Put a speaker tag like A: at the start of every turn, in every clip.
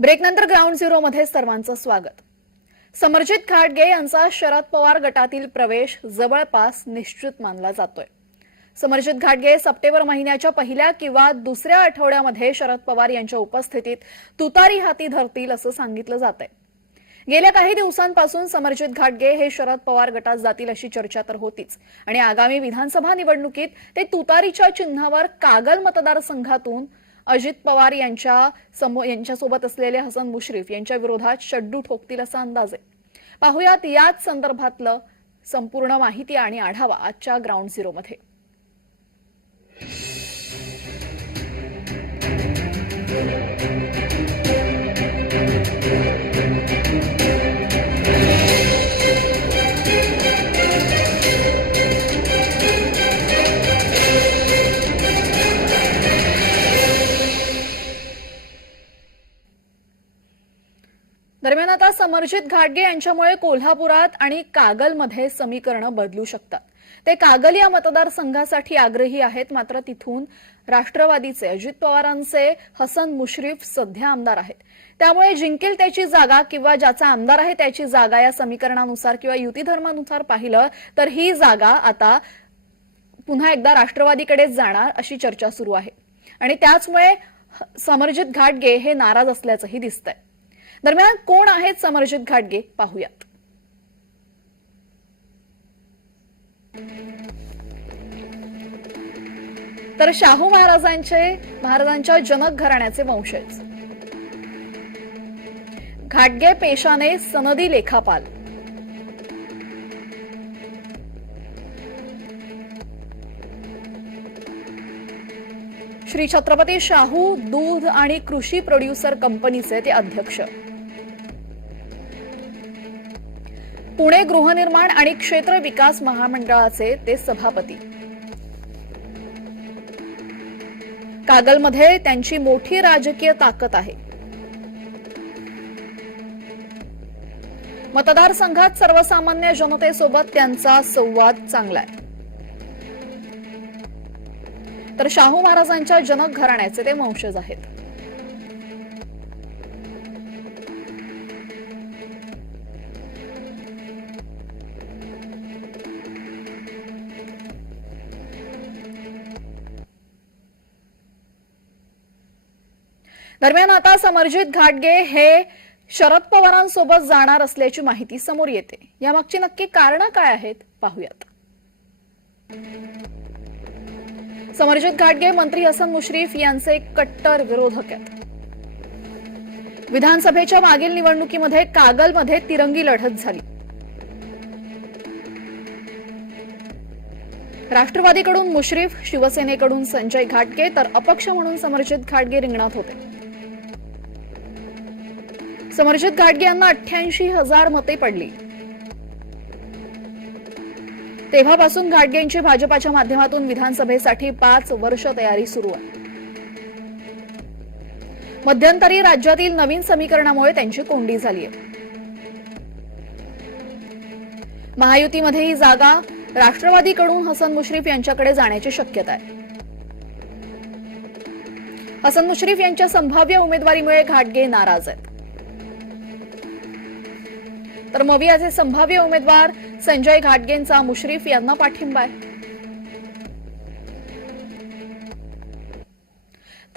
A: ब्रेकनंतर ground zero मध्ये सर्वांचं स्वागत. समर्जित घाटगे यांचा शरद पवार गटातील प्रवेश जवळपास निश्चित मानला जातोय. समर्जित घाटगे सप्टेंबर महिन्याच्या पहिल्या किंवा दुसऱ्या आठवड्यामध्ये शरद पवार यांच्या उपस्थितीत तुतारी हाती धरतील असं सांगितलं जात आहे गेल्या काही दिवसांपासून समर्जित घाटगे हे शरद पवार गटात जातील अशी चर्चा तर होतीच. आणि आगामी विधानसभा निवडणुकीत ते तुतारीच्या चिन्हावर कागल मतदारसंघातून अजित पवार यांच्या समो यांच्यासोबत असलेले हसन मुश्रीफ यांच्या विरोधात शड्डू ठोकतील असा अंदाज आहे. पाहुयात याच संदर्भातलं संपूर्ण माहिती आणि आढावा आजच्या ग्राउंड झिरोमध्ये अमरजित घाटगे यांच्यामुळे कोल्हापुरात आणि कागलमध्ये समीकरणं बदलू शकतात. ते कागल या मतदारसंघासाठी आग्रही आहेत. मात्र तिथून राष्ट्रवादीचे अजित पवारांचे हसन मुश्रीफ सध्या आमदार आहेत. त्यामुळे जिंकेल त्याची जागा किंवा ज्याचा आमदार आहे त्याची जागा या समीकरणानुसार किंवा युती धर्मानुसार पाहिलं तर ही जागा आता पुन्हा एकदा राष्ट्रवादीकडेच जाणार अशी चर्चा सुरू आहे. आणि त्याचमुळे समर्जित घाटगे हे नाराज असल्याचंही दिसतंय. दरम्यान कोण आहेत समरजित घाटगे? पाहूयात. तर शाहू महाराजांचे महाराजांच्या जनक घराण्याचे वंशज. घाटगे पेशाने सनदी लेखापाल. श्री छत्रपती शाहू दूध आणि कृषी प्रोड्युसर कंपनीचे ते अध्यक्ष. पुणे गृहनिर्माण आणि क्षेत्र विकास महामंडळाचे ते सभापती. कागलमध्ये त्यांची मोठी राजकीय ताकद आहे. मतदारसंघात सर्वसामान्य जनतेसोबत त्यांचा संवाद चांगला आहे तर शाहू महाराजांच्या जनक घराण्याचे ते वंशज आहेत. दरम्यान आता समर्जित घाटगे हे शरद पवारांसोबत जाणार असल्याची माहिती समोर येते. यामागची नक्की कारणं काय आहेत? पाहूयात. समरजित घाटगे मंत्री हसन मुश्रीफ यांचे कट्टर विरोधक आहेत. विधानसभेच्या मागील निवडणुकीमध्ये कागलमध्ये तिरंगी लढत झाली. राष्ट्रवादीकडून मुश्रीफ शिवसेनेकडून संजय घाटगे तर अपक्ष म्हणून समर्जित घाटगे रिंगणात होते. समरजित घाटगे यांना अठ्ठ्याऐंशी हजार मते पडली. तेव्हापासून घाटगेंची भाजपाच्या माध्यमातून विधानसभेसाठी पाच वर्ष तयारी सुरू आहे. मध्यंतरी राज्यातील नवीन समीकरणामुळे त्यांची कोंडी झाली आहे. महायुतीमध्ये ही जागा राष्ट्रवादीकडून हसन मुश्रीफ यांच्याकडे जाण्याची शक्यता आहे. हसन मुश्रीफ यांच्या संभाव्य उमेदवारीमुळे घाटगे नाराज आहेत. तर मवियाचे संभाव्य उमेदवार संजय घाटगेंचा मुश्रीफ यांना पाठिंबा आहे.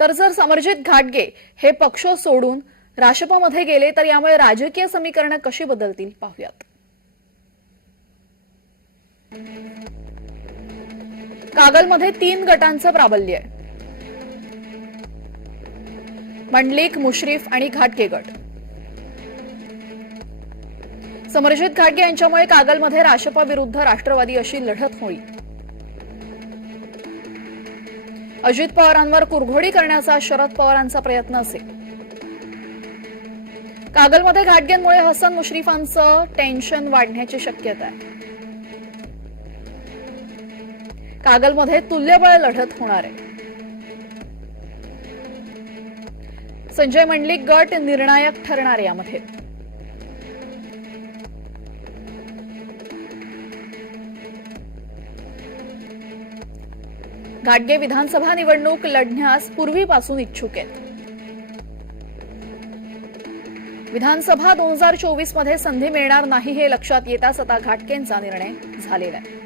A: तर जर समर्जित घाटगे हे पक्ष सोडून राशपमध्ये गेले तर यामुळे राजकीय समीकरणं कशी बदलतील? पाहूयात. कागलमध्ये तीन गटांचं प्राबल्य आहे. मंडलिक मुश्रीफ आणि घाटगे गट. समरजित घाटगे यांच्यामुळे कागलमध्ये राशपा विरुद्ध राष्ट्रवादी अशी लढत होईल. अजित पवारांवर कुरघोडी करण्याचा शरद पवारांचा प्रयत्न असेल. कागलमध्ये घाटग्यांमुळे हसन मुश्रीफांचं टेन्शन वाढण्याची शक्यता आहे. कागलमध्ये तुल्यबळ लढत होणार आहे. संजय मंडलिक गट निर्णायक ठरणार यामध्ये. घाटगे विधानसभा निवडणूक लढण्यास पूर्वीपासून इच्छुक आहेत. विधानसभा दोन हजार चोवीसमध्ये संधी मिळणार नाही हे लक्षात येताच आता घाटकेंचा निर्णय झालेला आहे.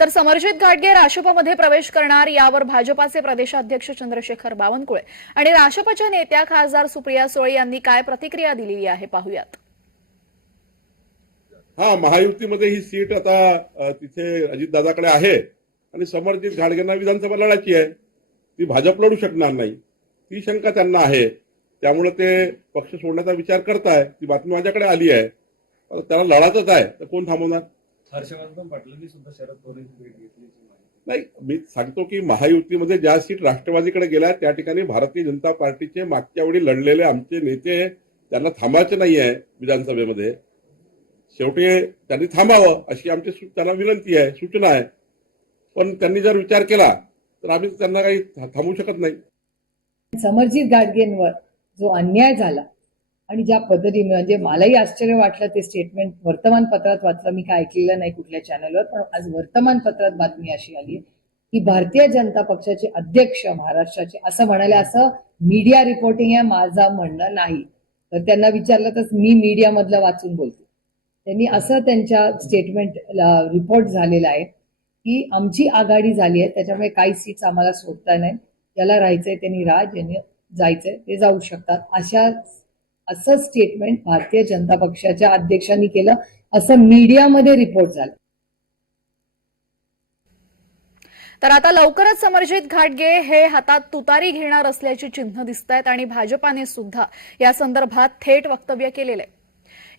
A: तर समरजित घाटगे राशपमध्ये प्रवेश करणार यावर भाजपाचे प्रदेशाध्यक्ष चंद्रशेखर बावनकुळे आणि राशपच्या नेत्या खासदार सुप्रिया सुळे यांनी काय प्रतिक्रिया दिलेली आहे पाहूयात.
B: हा महायुतीमध्ये ही सीट आता तिथे अजितदादाकडे आहे. आणि समर्जित घाडगेंना विधानसभा लढायची आहे. ती भाजप लढू शकणार नाही. ती शंका त्यांना आहे. त्यामुळे ते पक्ष सोडण्याचा विचार करताय. ती बातमी माझ्याकडे आली आहे. त्याला लढाचंच आहे. तर कोण थांबवणार?
C: हर्षवर्धन पाटलांनी सुद्धा शरद पवारांची भेट माहिती
B: नाही मी सांगतो की महायुतीमध्ये ज्या सीट राष्ट्रवादीकडे गेल्या त्या ठिकाणी भारतीय जनता पार्टीचे मागच्या वेळी लढलेले आमचे नेते त्यांना थांबायचे नाही आहे विधानसभेमध्ये. शेवटी त्यांनी थांबावं अशी आमची त्यांना विनंती आहे सूचना आहे. पण त्यांनी जर विचार केला तर आम्ही त्यांना काही थांबवू शकत नाही.
D: समरजित गाडगेंवर जो अन्याय झाला आणि ज्या पद्धतीने म्हणजे मलाही आश्चर्य वाटलं ते स्टेटमेंट वर्तमानपत्रात वाचलं. मी काय ऐकलेलं नाही कुठल्या चॅनलवर पण आज वर्तमानपत्रात बातमी अशी आली की भारतीय जनता पक्षाचे अध्यक्ष महाराष्ट्राचे असं म्हणाले असं मीडिया रिपोर्टिंग आहे माझं म्हणणं नाही. तर त्यांना विचारलं तर मी मीडियामधलं वाचून बोलते. त्यांनी असं त्यांच्या स्टेटमेंट रिपोर्ट झालेला आहे की आमची आघाडी झाली आहे त्याच्यामुळे काही सीट्स आम्हाला सोडता नाही. ज्याला राहायचंय त्यांनी राज ज्यांनी जायचंय ते जाऊ शकतात. अशा असं स्टेटमेंट भारतीय जनता पक्षाच्या अध्यक्षांनी केलं असं मीडियामध्ये रिपोर्ट झालं.
A: तर आता लवकरच समरजित घाटगे हे हातात तुतारी घेणार असल्याची चिन्ह दिसत आहेत आणि भाजपाने सुद्धा या संदर्भात थेट वक्तव्य केलेलं आहे.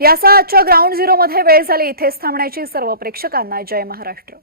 A: याचा आजच्या ग्राउंड झिरोमध्ये वेळ झाली. इथेच थांबण्याची सर्व प्रेक्षकांना जय महाराष्ट्र.